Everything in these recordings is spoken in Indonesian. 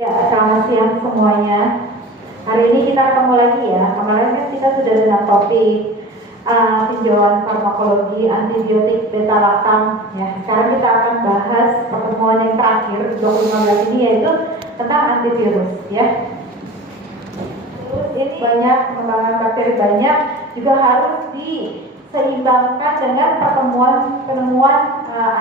Ya, selamat siang semuanya. Hari ini kita ketemu lagi ya. Kemarin kan kita sudah dengan topik tinjauan farmakologi antibiotik beta laktam. Ya, sekarang kita akan bahas pertemuan yang terakhir 2015 ini, yaitu tentang antivirus. Ya, ini banyak pengembangan bakteri banyak juga harus diseimbangkan dengan penemuan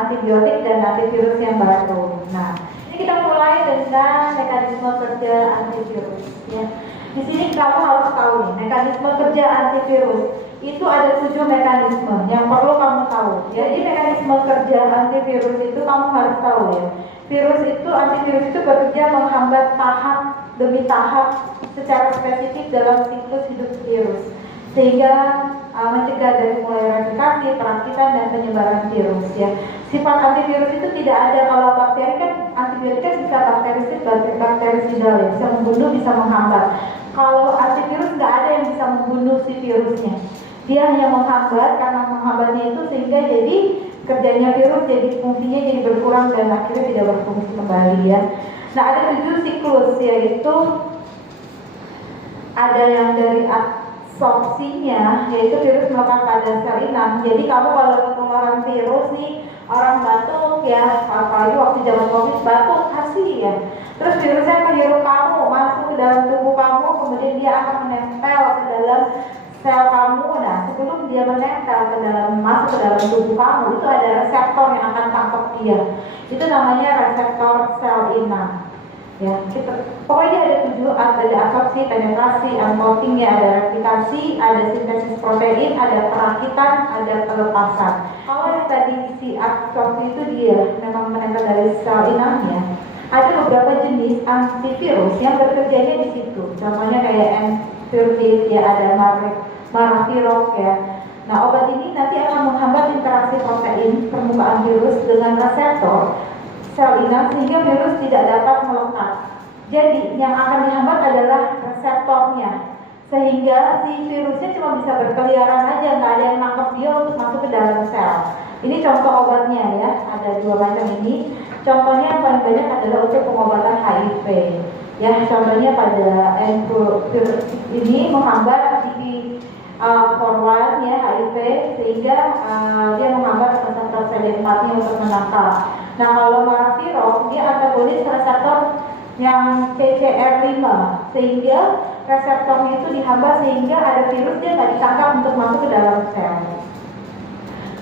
antibiotik dan antivirus yang baru. Nah, kita mulai dengan mekanisme kerja antivirus. Ya. Di sini kamu harus tahu nih, mekanisme kerja antivirus itu ada 7 mekanisme yang perlu kamu tahu. Jadi mekanisme kerja antivirus itu kamu harus tahu ya. Antivirus itu bekerja menghambat tahap demi tahap secara spesifik dalam siklus hidup virus, sehingga mencegah dari mulai replikasi, perakitan, dan penyebaran virus ya. Sifat antivirus itu tidak ada. Kalau bakteri kan, antibiotik kan bisa bakterisidal ya, bisa membunuh, bisa menghambat. Kalau antivirus nggak ada yang bisa membunuh si virusnya. Dia hanya menghambat, karena menghambatnya itu sehingga jadi kerjanya virus jadi fungsinya jadi berkurang dan akhirnya tidak berfungsi kembali ya. Nah, ada 7 siklus, yaitu ada yang dari absorpsinya, yaitu virus melekat pada sel inang. Jadi kamu kalau penularan virus nih, orang batuk ya, apalagi waktu zaman COVID batuk kasih ya, terus virusnya menghirup kamu, masuk ke dalam tubuh kamu, kemudian dia akan menempel ke dalam sel kamu. Nah, sebelum dia menempel masuk ke dalam tubuh kamu, itu ada reseptor yang akan tangkap dia. Itu namanya reseptor sel inang. Ya, pokoknya ada 7, ada absorpsi, penetrasi, uncoating ya, ada replikasi, ada sintesis protein, ada perakitan, ada pelepasan. Kalau yang tadi si absorpsi itu dia memang menempel dari sel inangnya. Ada beberapa jenis antivirus yang bekerjanya di situ. Contohnya kayak Envirvid ya, ada Maraviroc ya. Nah, obat ini nanti akan menghambat interaksi protein permukaan virus dengan reseptor sel inang sehingga virus tidak dapat melekat. Jadi yang akan dihambat adalah reseptornya, sehingga si virusnya cuma bisa berkeliaran aja, nggak ada yang nangkep dia untuk masuk ke dalam sel. Ini contoh obatnya ya, ada 2 macam ini. Contohnya yang paling banyak adalah untuk pengobatan HIV. Ya, contohnya pada Envirvid ini menghambat forward ya HIV, sehingga dia menghambat reseptor sel limfatnya untuk menangkal. Nah, kalau Maraviroc dia antagonis reseptor yang PCR5, sehingga reseptornya itu dihambat sehingga ada virus dia nggak ditangkap untuk masuk ke dalam sel.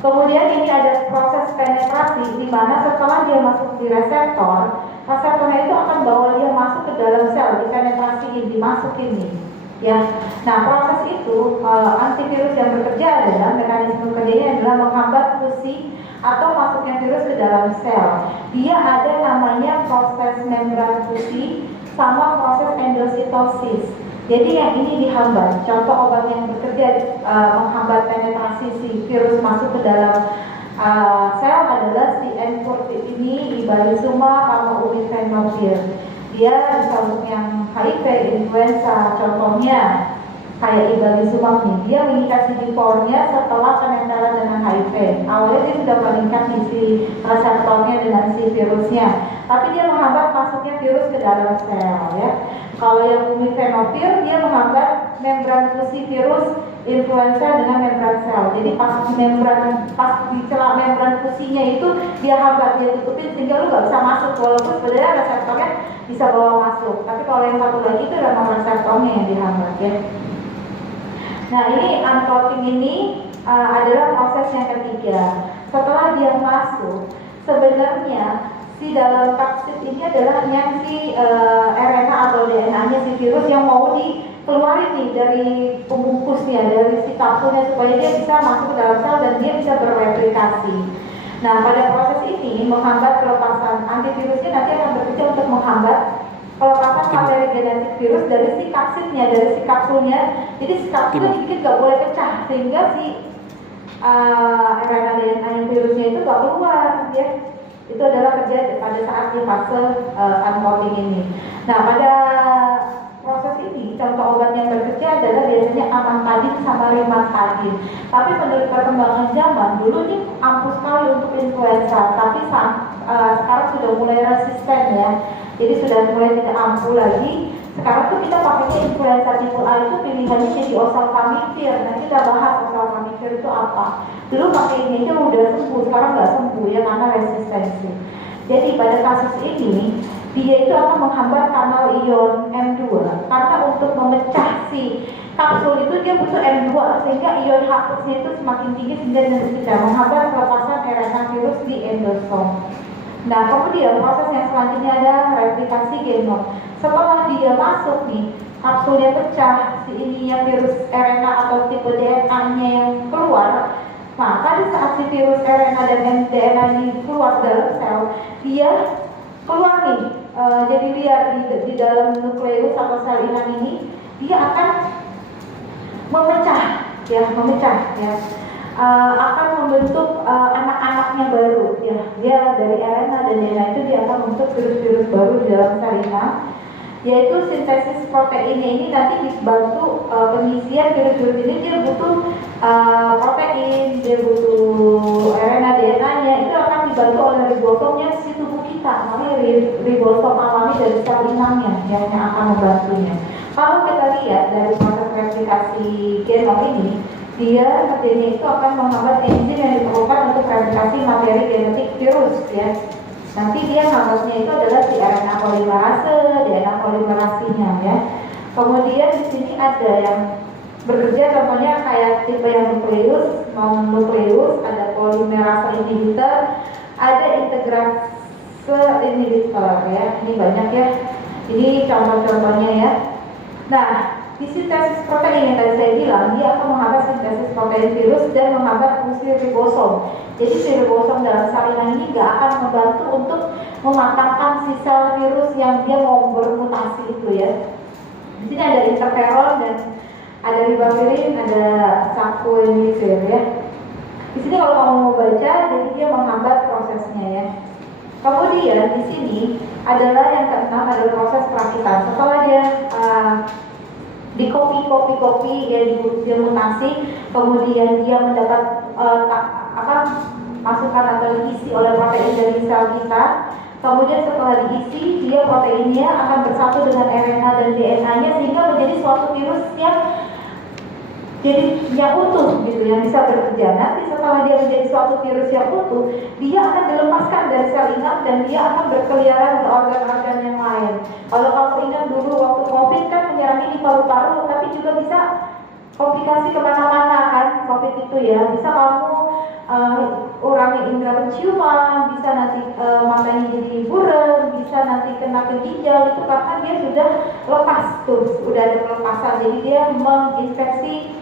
Kemudian ini ada proses penetrasi, di mana setelah dia masuk di reseptornya itu akan bawa dia masuk ke dalam sel, dipenetrasiin, dimasukin nih. Ya, nah proses itu antivirus yang bekerja adalah mekanisme kerjanya adalah menghambat fusi atau masuknya virus ke dalam sel. Dia ada namanya proses membran fusi sama proses endositosis. Jadi yang ini dihambat. Contoh obat yang bekerja menghambat penetrasi si virus masuk ke dalam sel adalah si Envirvid ini, Ibalizumab sama Ubiquinol. Dia bisa untuk yang HIV, influenza, contohnya kayak Ibalizumab nih, dia mengikat CD4-nya setelah penempelan dengan HIV. Awalnya dia sudah mengikat si reseptornya dengan si virusnya, tapi dia menghambat masuknya virus ke dalam sel ya. Kalau yang Ubiquinol dia menghambat membran fusi virus influenza dengan membran sel. Jadi pas di celah membran fusinya itu dia hambat, dia tutupin sehingga lu gak bisa masuk, walaupun sebenarnya reseptornya bisa bawa masuk. Tapi kalau yang satu lagi itu memang reseptornya yang dihambat ya. Nah, ini uncoating ini adalah proses yang ketiga. Setelah dia masuk, sebenarnya si dalam kapsid ini adalah yang si RNA atau DNA-nya si virus yang mau dikeluarin nih dari pembungkusnya, dari si kapsulnya, supaya dia bisa masuk ke dalam sel dan dia bisa berreplikasi. Nah, pada proses ini menghambat pelepasan antivirusnya nanti akan bekerja untuk menghambat pelepasan materi genetik virus dari si kapsidnya, dari si kapsulnya. Jadi si kapsulnya dikit gak boleh pecah, sehingga si RNA DNA virusnya itu gak keluar ya. Itu adalah kerja pada saat di fase uncoating ini. Nah, pada proses ini contoh obat yang bekerja adalah biasanya amantadin sama rimatadin. Tapi menurut perkembangan zaman, dulu ini ampuh sekali untuk influenza, tapi sekarang sudah mulai resisten ya. Jadi sudah mulai tidak ampuh lagi. Sekarang tuh kita pakainya influenza tipe A itu pilihannya jadi oseltamivir. Nah kita bahas oseltamivir itu apa. Dulu pakai ini aja udah sembuh, sekarang nggak sembuh ya karena resistensi. Jadi pada kasus ini dia itu akan menghambat kanal ion M2 karena untuk memecah si kapsul itu dia butuh M2 sehingga ion H+ itu semakin tinggi sehingga tidak menghambat pelepasan RNA virus di endosom. Nah kemudian proses yang selanjutnya ada replikasi genom. Setelah dia masuk nih, kapsulnya pecah, si ininya virus RNA atau tipe DNA-nya yang keluar. Nah pada saat si virus RNA dan DNA ini keluar dalam sel, dia keluar nih, jadi lihat di dalam nukleus atau sel inang ini, dia akan memecah ya, akan membentuk anak-anaknya baru ya. Dia dari RNA dan DNA itu dia akan membentuk virus-virus baru di dalam sel inang, yaitu sintesis proteinnya ini nanti dibantu pengisian virus-virus ini. Dia butuh protein, dia butuh RNA DNA-nya, itu akan dibantu oleh ribosomnya si tubuh kita, namanya ribosom alami dari sel inangnya yang akan membantunya. Kalau kita lihat dari proses replikasi genom ini, dia artinya itu akan menghambat enzim yang diperlukan untuk replikasi materi genetik virus ya. Nanti dia hambatnya itu adalah si RNA polimerase, DNA polimerasinya ya. Kemudian di sini ada yang bekerja contohnya kayak tipe yang nukleus, non nukleus, ada polimerase inhibitor, ada integrase inhibitor ya. Ini banyak ya. Ini contoh-contohnya ya. Nah, di sintesis protein yang tadi saya bilang, dia akan menghambat sintesis protein virus dan menghambat fungsi ribosom. Jadi si ribosom dalam sel inang ini nggak akan membantu untuk mematangkan si sel virus yang dia mau bermutasi itu ya. Di sini ada interferon dan ada ribavirin, ada sakuenivir ya. Di sini kalau kamu mau baca, jadi dia menghambat prosesnya ya. Kemudian di sini adalah yang keenam adalah proses perakitan. Setelah dia di kopi ya, dia mutasi, kemudian dia mendapat masukan atau diisi oleh protein dari sel kita. Kemudian setelah diisi, dia proteinnya akan bersatu dengan RNA dan DNA-nya sehingga menjadi suatu virus yang utuh gitu, yang bisa bekerja. Nanti setelah dia menjadi suatu virus yang utuh, dia akan dilepaskan dari sel inang dan dia akan berkeliaran ke organ-organ yang lain. Kalau kamu ingat dulu waktu COVID kan menyerangnya di paru-paru, tapi juga bisa komplikasi kemana-mana kan COVID itu ya. Bisa kamu urangi indera penciuman, bisa nanti matanya jadi buram, bisa nanti kena ke ginjal, itu karena dia sudah lepas tuh, udah ada pelepasan. Jadi dia menginfeksi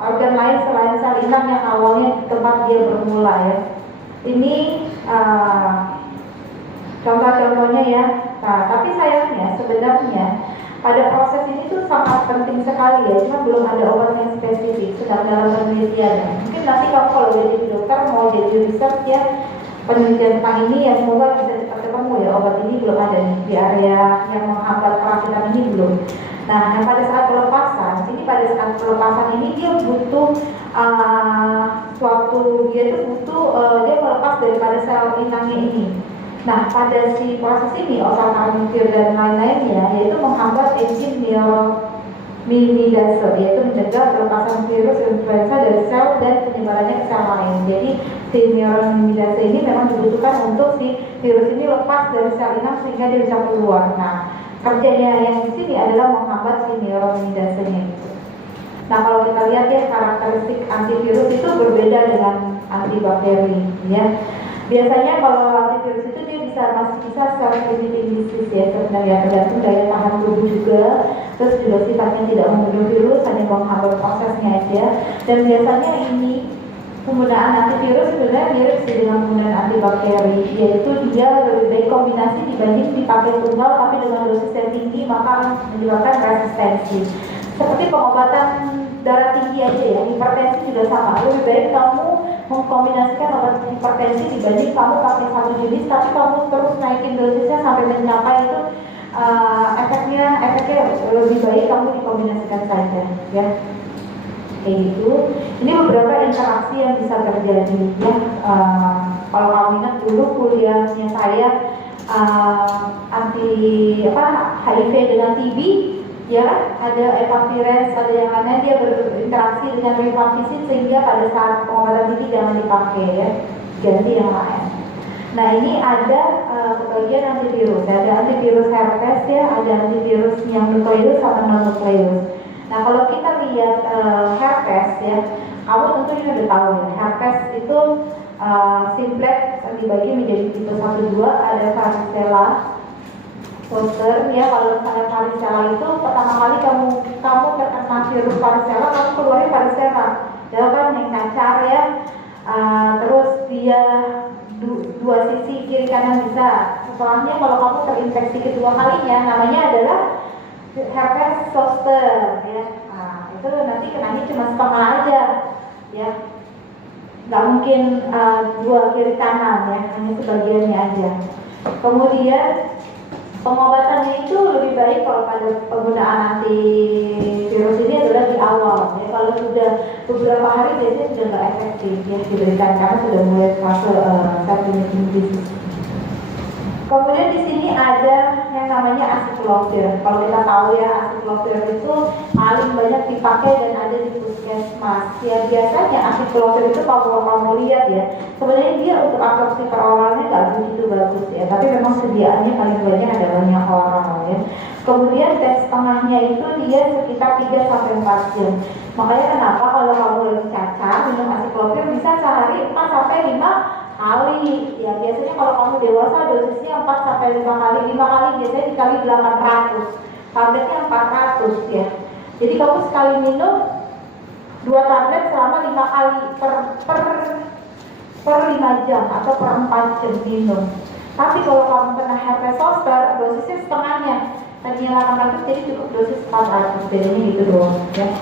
organ lain selain sel inang yang awalnya di tempat dia bermula ya. Ini contoh-contohnya ya. Nah, tapi sayangnya sebenarnya pada proses ini tuh sangat penting sekali ya, cuma belum ada obat yang spesifik, sedang dalam penelitian. Mungkin nanti kamu kalau jadi dokter mau jadi research ya penelitian tentang ini ya, semoga bisa cepat ketemu ya. Obat ini belum ada nih di area yang menghambat perakitan ini belum. Nah, yang pada saat pelepasan ini dia butuh dia melepas daripada sel inangnya ini. Nah, pada si proses ini oseltamivir dan lain-lainnya yaitu menghambat enzim neuraminidase, yaitu mencegah pelepasan virus influenza dari sel dan penyebarannya ke sel lain. Jadi si neuraminidase ini memang dibutuhkan untuk si virus ini lepas dari sel inang sehingga dia bisa keluar. Nah, kerjanya yang di sini adalah menghambat si neuraminidase-nya itu. Nah, kalau kita lihat ya karakteristik antivirus itu berbeda dengan antibakteri ya. Biasanya kalau antivirus itu dia masih bisa self-limiting disease ya, sebenarnya tergantung daya tahan tubuh juga, terus juga sifatnya tidak membunuh virus, hanya menghambat prosesnya aja. Dan biasanya ini penggunaan antivirus sebenarnya mirip dengan penggunaan antibakteri, yaitu dia lebih baik kombinasi dibanding dipakai tunggal tapi dengan dosis yang tinggi maka menyebabkan resistensi. Seperti pengobatan darah tinggi aja ya, hipertensi juga sama. Lebih baik kamu mengkombinasikan obat hipertensi dibanding kamu pakai satu jenis tapi kamu terus naikin dosisnya sampai mencapai itu efeknya lebih baik kamu dikombinasikan saja ya. kayak gitu. Ini beberapa interaksi yang bisa terjadi ya. Kalau kamu ingat dulu kuliahnya saya anti HIV dengan TB, ya ada epavirenz, ada yang lainnya, dia berinteraksi dengan rifampicin sehingga pada saat pengobatan TB jangan dipakai ya, ganti yang lain. Nah ini ada bagian antivirus, ada antivirus herpes ya, ada antivirus yang nukleus sama non nukleus. Nah kalau kita lihat herpes ya, kamu tentu ini udah tahu ya, herpes itu simplex dibagi menjadi tipe 1-2, ada varicella zoster ya. Kalau misalnya varicella itu pertama kali kamu terkena virus varicella, kamu keluarnya varicella, ya kan yang cacar ya. Terus dia dua sisi kiri kanan bisa. Setelahnya kalau kamu terinfeksi kedua kalinya, namanya adalah herpes zoster ya. Itu nanti kenanya cuma setengah aja ya, nggak mungkin dua kiri kanan ya, hanya sebagiannya aja. Kemudian pengobatannya itu lebih baik kalau pada penggunaan antivirus ini adalah di awal ya. Kalau sudah beberapa hari biasanya sudah nggak efektif ya diberikan karena sudah mulai fase disease. Kemudian di sini ada yang namanya acyclovir. Kalau kita tahu ya, acyclovir itu paling banyak dipakai dan ada di puskesmas. Ya biasanya acyclovir itu kalau kamu lihat ya, sebenarnya dia untuk absorpsi per oralnya nggak begitu bagus ya, tapi memang sediaannya paling banyak ada banyak oral ya. Kemudian tes setengahnya itu dia sekitar 3-4 jam. Makanya kenapa kalau kamu lagi cacar minum acyclovir bisa sehari 4-5 kali ya. Biasanya kalau kamu dewasa dosisnya 4-5 kali, 5 kali biasanya dikali 800, tabletnya 400 ya. Jadi kamu sekali minum 2 tablet selama 5 kali per 5 jam atau per 4 jam minum. Tapi kalau kamu kena herpes zoster, dosisnya setengahnya, tadinya 800 jadi cukup dosis 400, bedanya gitu doang ya.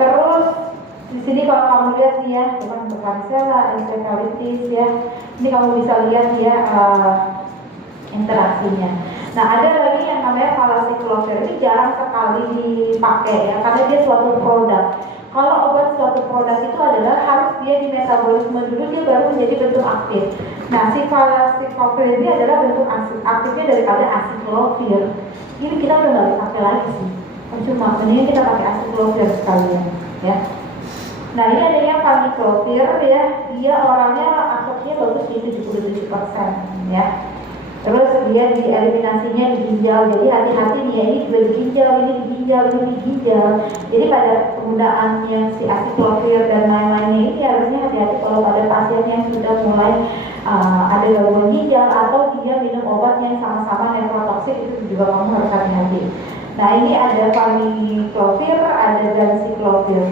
Terus di sini kalau kamu lihat nih ya, bukan untuk varicella, encephalitis ya. Ini kamu bisa lihat ya interaksinya. Nah ada lagi yang namanya valacyclovir, ini jarang sekali dipakai ya, karena dia suatu produk. Kalau obat suatu produk itu adalah harus dia di metabolisme dulu, dia baru menjadi bentuk aktif. Nah si valacyclovir ini adalah bentuk aktifnya daripada acyclovir. Ini kita udah nggak dipakai lagi sih, cuma mendingan kita pakai acyclovir sekalian ya. Nah ini ada yang famiclovir ya, dia orangnya absorpsinya bagus di 77% ya. Terus dia dieliminasinya di ginjal, jadi hati-hati nih ya, ini juga di ginjal, ini di ginjal, ini di ginjal. Jadi pada penggunaannya si acyclovir dan lain-lainnya ini harusnya hati-hati kalau pada pasien yang sudah mulai ada gangguan ginjal atau dia minum obat yang sama-sama nephrotoxic, itu juga kamu harus hati-hati. Nah ini ada famiclovir, ada ganciclovir.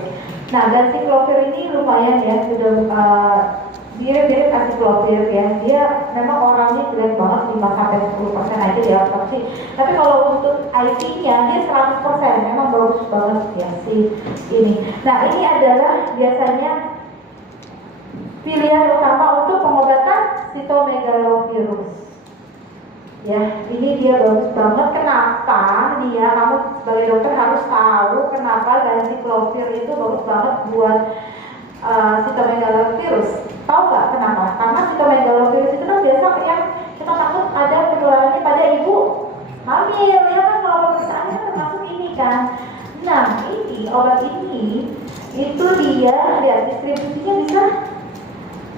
Nah ganciclovir ini lumayan ya, sudah dia mirip acyclovir ya, dia memang orangnya jelek banget, 5-10% aja diabsorpsi. Tapi kalau untuk IP-nya dia 100%, memang bagus banget ya si ini. Nah ini adalah biasanya pilihan utama untuk pengobatan cytomegalovirus. Ya, ini dia bagus banget. Kenapa? Dia kamu sebagai dokter harus tahu kenapa ganciclovir itu bagus banget buat cytomegalovirus. Tahu nggak kenapa? Karena cytomegalovirus itu kan biasa yang kita takut ada penularannya pada ibu hamil ya kan, kalau pemeriksaannya termasuk ini kan. Nah ini obat ini itu dia distribusinya bisa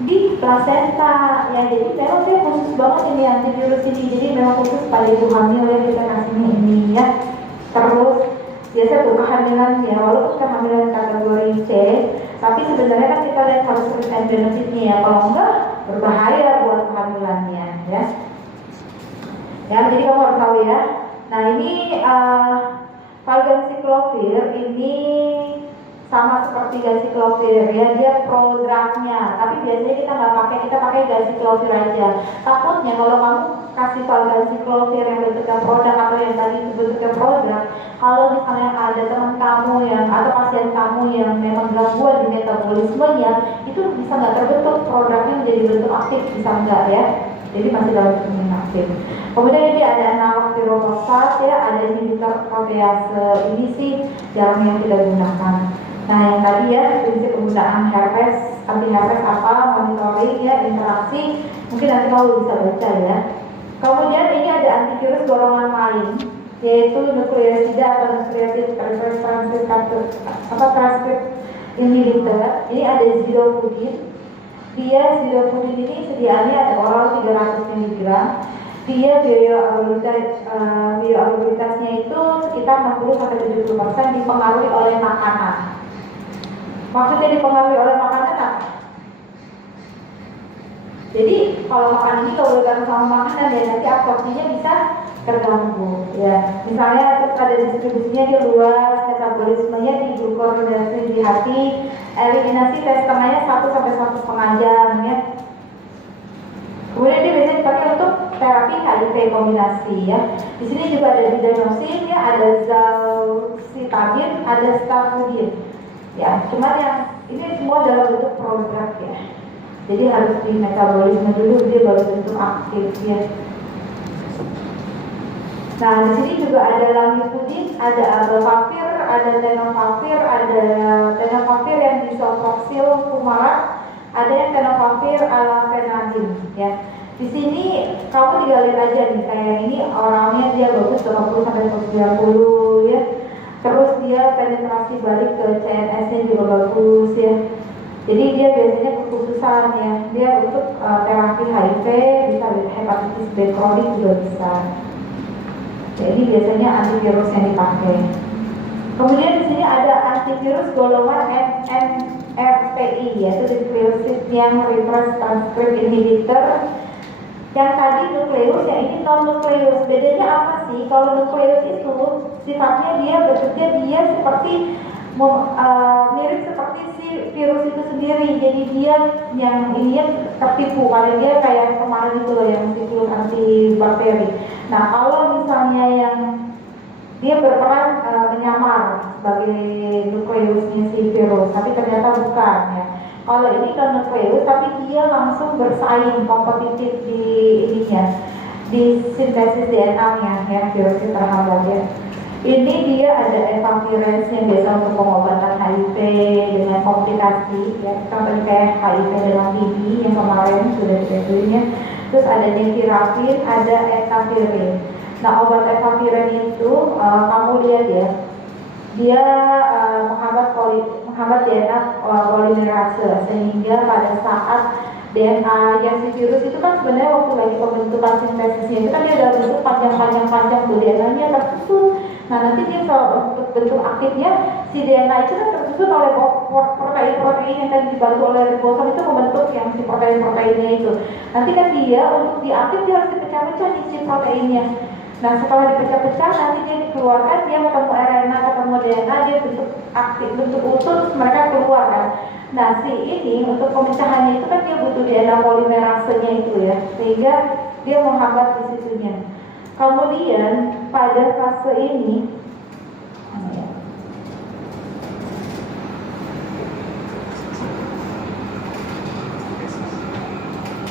di plasenta ya, jadi memang dia khusus banget ini antivirus ini, jadi memang khusus pada ibu hamil ya kita kasihnya ini ya. Terus biasa tuh kehamilan ya, walaupun kehamilan kategori C, tapi sebenarnya kan kita lihat harus risk and benefitnya ya, kalau enggak berbahaya buat kehamilannya ya. Ya jadi kamu harus tahu ya. Nah ini ganciclovir ini sama seperti ganciclovir ya, dia prodrugnya, tapi biasanya kita nggak pakai, kita pakai ganciclovir aja. Takutnya kalau kamu kasih ganciclovir yang bentuknya produk atau yang tadi bentuknya produk, kalau misalnya ada teman kamu yang atau pasien kamu yang memang gangguan di metabolismenya, itu bisa nggak terbentuk produknya menjadi bentuk aktif, bisa nggak ya, jadi masih dalam bentuk inaktif. Kemudian ini ada analog pirofosfat ya, ada inhibitor protease, ini sih jarang yang kita gunakan. Nah yang tadi ya prinsip penggunaan herpes, anti herpes apa, monitoring ya, interaksi, mungkin nanti kamu bisa baca ya. Kemudian ini ada antivirus golongan lain, yaitu nukleosida atau nucleotide transcript inhibitor. Ini ada zidofudin. Dia zidofudin ini sediaannya ada oral 300 mg. Dia bioavailabilitasnya itu sekitar 60-70% dipengaruhi oleh makanan. Maksudnya dipengaruhi oleh makanan apa? Jadi kalau makan ini kalau bergantung sama makanan ya nanti absorpsinya bisa terganggu ya. Misalnya terus ada distribusinya dia luas, metabolismenya tinggi, koordinasi di hati, eliminasi tes tengahnya 1-1,5 jam ya. Kemudian dia biasanya dipakai untuk terapi HIV kombinasi ya. Di sini juga ada diagnosin ya, ada zolcitabin, ada stafudin. Ya, cuma yang ini semua dalam bentuk prodrug ya. Jadi harus di metabolisme dulu dia baru bentuk aktif ya. Nah di sini juga ada lamivudin, ada abelfavir, ada tenofovir yang disoproxil fumarat, ada yang tenofovir alafenadin ya. Di sini kamu tinggal lihat aja nih, kayak ini orangnya dia bagus 20-90 ya. Terus dia penetrasi balik ke CNS-nya juga bagus ya. Jadi dia biasanya kekhususan ya, dia untuk terapi HIV, bisa hepatitis B kronik juga bisa. Jadi biasanya antivirus yang dipakai. Kemudian di sini ada antivirus golongan NRTI, yaitu nucleoside yang reverse transcript inhibitor. Yang tadi nukleus, yang ini non nukleus. Bedanya apa sih? Kalau nukleus itu sifatnya dia bekerja dia seperti mirip seperti si virus itu sendiri. Jadi dia yang ini tertipu karena dia kayak kemarin itu loh yang siklus antibakteri. Nah kalau misalnya yang dia berperan menyamar sebagai nukleusnya si virus, tapi ternyata bukan ya. Kalau ini kan nukleus, tapi dia langsung bersaing kompetitif di ininya, di sintesis DNA-nya ya, virusnya terhambat ya. Ini dia ada evavirens yang biasa untuk pengobatan HIV dengan komplikasi ya, contohnya kayak HIV dengan TB yang kemarin sudah dibahasnya. Terus ada nevirapin, ada etavirin. Nah obat evaviren itu kamu lihat ya, dia menghambat DNA polimerase, sehingga pada saat DNA yang si virus itu kan sebenarnya waktu lagi pembentukan sintesisnya itu kan dia ada bentuk panjang tuh DNA-nya tersusun. Nah nanti dia kalau bentuk aktifnya si DNA itu kan tersusun oleh protein-protein yang tadi dibantu oleh ribosom itu membentuk yang si protein-proteinnya itu. Nanti kan dia untuk diaktif dia harus dipecah-pecah nih si proteinnya. Nah setelah dipecah-pecah nanti dia dikeluarkan, dia ketemu RNA, ketemu DNA, dia bentuk aktif, bentuk utuh, terus mereka keluar kan. Nah si ini untuk pemecahannya itu kan dia butuh DNA polimerasenya itu ya, sehingga dia menghambat di situnya. Kemudian pada fase ini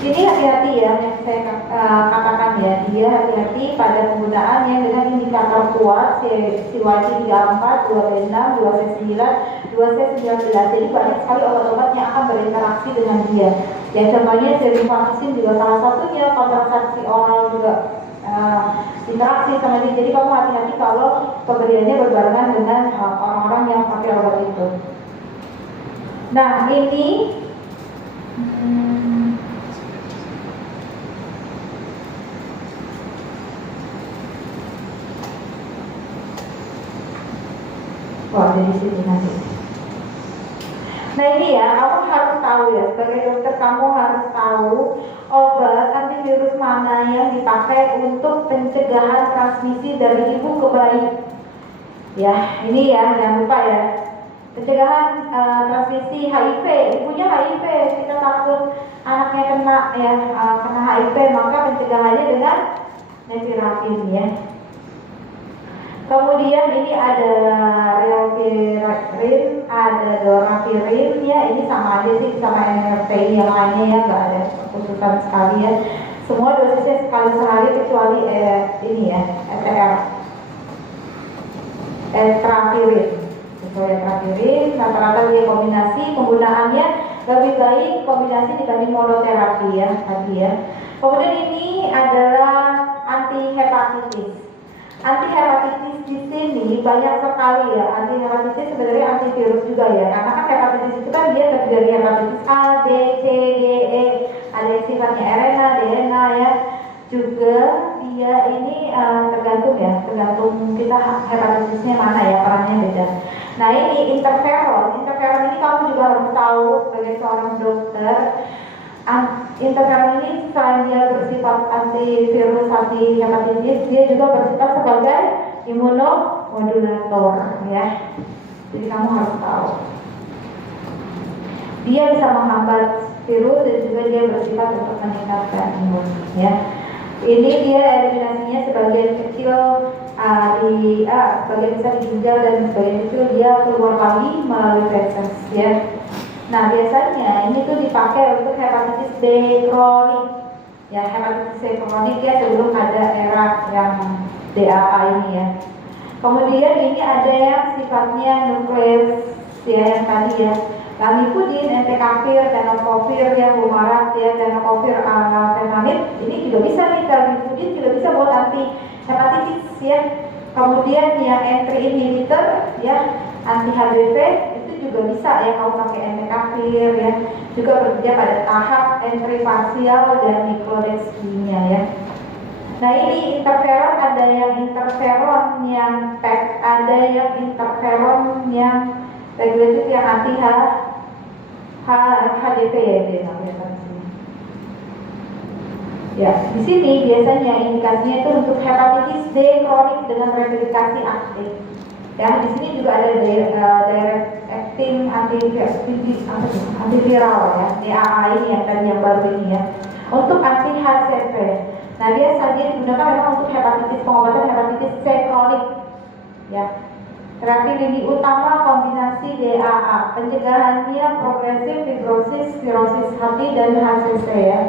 ini hati-hati ya, yang saya katakan ya, dia hati-hati pada penggunaannya dengan indikator kuat CYP34, 2B6, 2C9, 2C19. Jadi banyak sekali obat-obat yang akan berinteraksi dengan dia. Ya contohnya rifampicin juga salah satunya, kontrasepsi oral juga interaksi sama dia. Jadi kamu hati-hati kalau pemberiannya berbarengan dengan orang-orang yang pakai obat itu. Nah ini di sini nanti. Nah ini ya, kamu harus tahu ya, sebagai dokter kamu harus tahu obat antivirus mana yang dipakai untuk pencegahan transmisi dari ibu ke bayi. Ya, ini ya, jangan lupa ya. Pencegahan transmisi HIV, ibunya HIV, kita takut anaknya kena ya, kena HIV, maka pencegahannya dengan nevirapin ya. Kemudian ini ada relvirin, ada doravirin ya, ini sama aja sih sama NRTI yang lainnya ya, nggak ada khususan sekali ya. Semua dosisnya sekali sehari kecuali ini ya, etravirin. saya traktirin, rata-rata dia kombinasi, penggunaannya lebih baik kombinasi dibanding monoterapi ya tadi ya. Kemudian ini adalah anti hepatitis. Anti hepatitis di sini banyak sekali ya. Anti hepatitis sebenarnya antivirus juga ya. Karena kan hepatitis itu kan dia terdiri dari hepatitis A, B, C, D, E. Ada yang sifatnya RNA, DNA ya. Juga dia ini tergantung ya, tergantung kita hepatitisnya mana ya, perannya beda. Nah ini interferon ini kamu juga harus tahu sebagai seorang dokter. Interferon ini selain dia bersifat antivirus, anti hepatitis, dia juga bersifat sebagai imunomodulator ya. Jadi kamu harus tahu. Dia bisa menghambat virus dan juga dia bersifat untuk meningkatkan imun ya. Ini dia eliminasinya sebagian kecil sebagian besar di ginjal dan sebagian kecil dia keluar lagi melalui feses ya. Nah biasanya ini tuh dipakai untuk hepatitis B kronik ya. Hepatitis B kronik ya sebelum ada era yang DAA ini ya. Kemudian ini ada yang sifatnya nukleus ya, yang tadi ya, lamivudin, entecavir, tenofovir, yang bumarat ya, tenofovir, fenamid. Ini juga bisa nih, lamivudin juga bisa buat anti hepatitis ya. Kemudian yang entry inhibitor ya, anti HBV itu juga bisa ya, kamu pakai entecavir ya. Juga bekerja pada tahap entry parsial dan niklodextrinya ya. Nah ini interferon, ada yang interferon yang PEG, ada yang interferon yang regulatif yang anti HDP ya dia namanya. Ya, di sini biasanya indikasinya itu untuk hepatitis D kronik dengan replikasi aktif. Ya, di sini juga ada direct acting antiviral ya, DAA ini yang tadi yang baru ini ya. Untuk anti HCV. Nah, dia saja digunakan memang untuk hepatitis, pengobatan hepatitis C kronik. Ya. Terapi lini utama kombinasi DAA, pencegahannya progresif fibrosis, virosis hati dan HCC ya.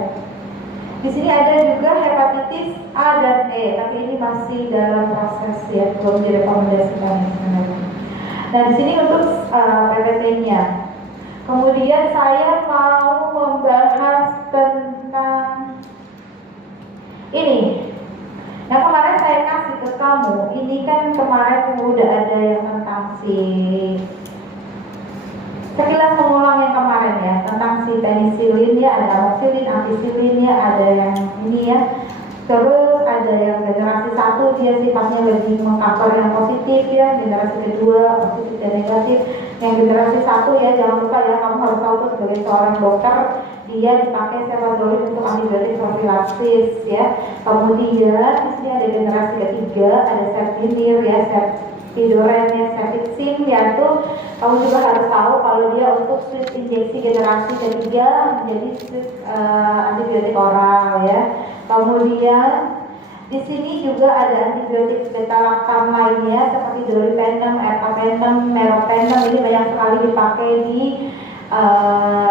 Di sini ada juga hepatitis A dan E, tapi ini masih dalam proses ya, belum direkomendasikan sebenarnya. Nah, di sini untuk PPT-nya. Kemudian saya mau membahas tentang ini. Nah kemarin saya kasih ke kamu, ini kan kemarin udah ada yang tentang sekilas mengulang yang kemarin ya, tentang si penisilin ya, ada amoxicillin, ampicillin ya, ada yang ini ya. Terus ada yang generasi 1 dia sifatnya lebih mengcover yang positif ya, generasi kedua positif dan negatif. Yang generasi 1 ya, jangan lupa ya, kamu harus tahu tuh sebagai seorang dokter dia dipakai cefazolin untuk antibiotik profilaksis ya. Kemudian di sini ada generasi ketiga, ada cefdinir ya, cefpidoren ya, cefixim ya, itu kamu juga harus tahu kalau dia untuk switch injeksi generasi ketiga menjadi antibiotik oral ya. Kemudian di sini juga ada antibiotik beta-lactam lainnya seperti dolipenem, ertapenem, meropenem. Ini banyak sekali dipakai di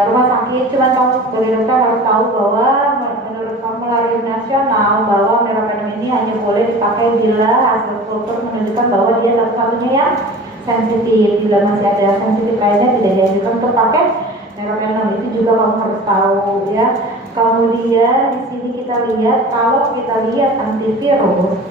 rumah sakit. Cuma kamu sebagai dokter harus tahu bahwa menurut formularium nasional bahwa meropenem ini hanya boleh dipakai bila hasil kultur menunjukkan bahwa dia satu-satunya yang sensitif. Bila masih ada sensitif lainnya tidak dianjurkan untuk pakai meropenem. Itu juga kamu harus tahu ya. Kemudian di sini kita lihat, kalau kita lihat antivirus,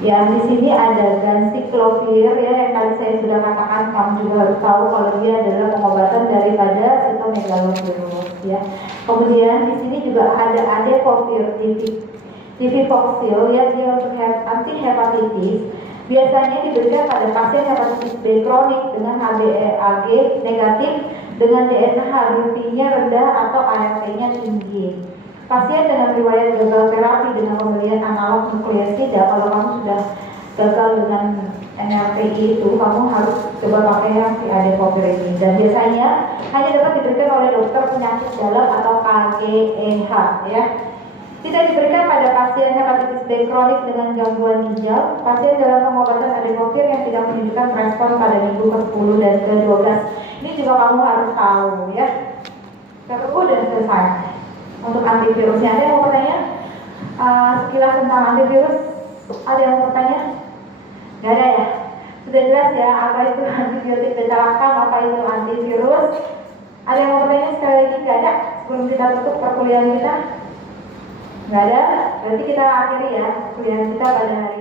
ya di sini ada ganciclovir ya, yang tadi saya sudah katakan, kamu juga harus tahu kalau dia adalah pengobatan daripada cytomegalovirus ya. Kemudian di sini juga ada adefovir, tivifoxil ya, dia untuk anti hepatitis. Biasanya diberikan pada pasien hepatitis B kronik dengan HbA1c negatif dengan DNH-BP-nya rendah atau ALT-nya tinggi. Pasien dengan riwayat gagal terapi dengan pemberian analog nukleosida, kalau kamu sudah gagal dengan NLPI itu, kamu harus coba pakai yang si adefovir ini. Dan biasanya hanya dapat diberikan oleh dokter penyakit dalam atau KGEH ya. Tidak diberikan pada pasien hepatitis B kronik dengan gangguan ginjal, pasien dalam pengobatan adefovir yang tidak menunjukkan respon pada minggu ke-10 dan ke-12. Ini juga kamu harus tahu ya. Udah selesai. Untuk antivirusnya, ada yang mau bertanya? Sekilas tentang antivirus, ada yang mau bertanya? Gak ada ya? Sudah jelas jelas ya apa itu antibiotik beta-lactam, apa itu antivirus. Ada yang mau bertanya sekali lagi? Nggak ada? Sebelum kita tutup perkuliahan kita? Nggak ada? Berarti kita akhiri ya kuliah kita pada hari